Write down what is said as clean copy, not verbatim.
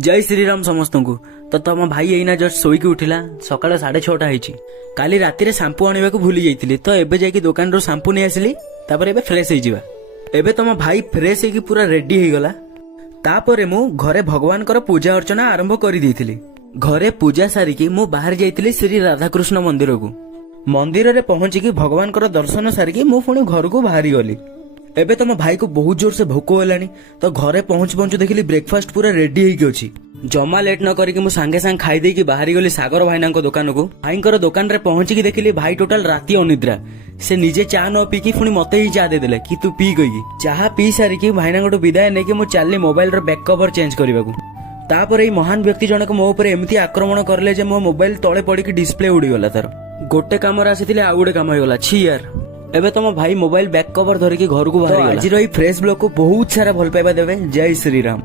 जय श्रीराम समस्त को। तो तुम भाई एना जस्ट शोक उठिला सकाळ 6:30 होईची। काली राति रे शैम्पू आनिबा को भूली जाइतिली तो एबे जाकी दुकान रो शैम्पू नै आसिली। तापर एबे फ्रेश होई जिबा। एबे तुम भाई फ्रेश होई पूरा रेडी होई गला। तापरे मु घरे भगवान कर पूजा अर्चना आरंभ करि देइथिली। घरे पूजा सारिकी मु बाहर जाइतिली श्री राधाकृष्ण मंदिर को। मंदिर रे पहुंची भगवान कर दर्शन सारिकी मु पुणी घर को बाहरी गली। एबे तुम भाई को बहुत जोर से भोक होलानी तो घरे पहुंच पहुंच देखिली ब्रेकफास्ट पूरा रेडी होई अछि। जमा लेट न करिकी मु सांगे सांग खाई देकी बाहरी गली सागर भाईना दुकान को। भाईंकर दुकान रे पहुंची देखिली भाई टोटल राति अनिद्रा। से निजे चा न पीकी पुणी मते ही चा दे देले कि तू पी गई। चाहा पी सारिकी भाईना विदाय नेकी मु चालली मोबाइल रो बैक कवर चेंज करबाकू। तापर एई महान व्यक्ति जनक मो ऊपर एमती आक्रमण करले जे मो मोबाइल तळे पड़िकी डिस्प्ले उड़ी गला। तार गोटे काम आसीथिले आ गोटे काम होइगला। छी यार एबे तुम भाई मोबाइल बैक कवर धरिकी घर को बाहर गला। आज फ्रेश ब्लॉग को बहुत सारा भल पाइबा देबे। जय श्री राम।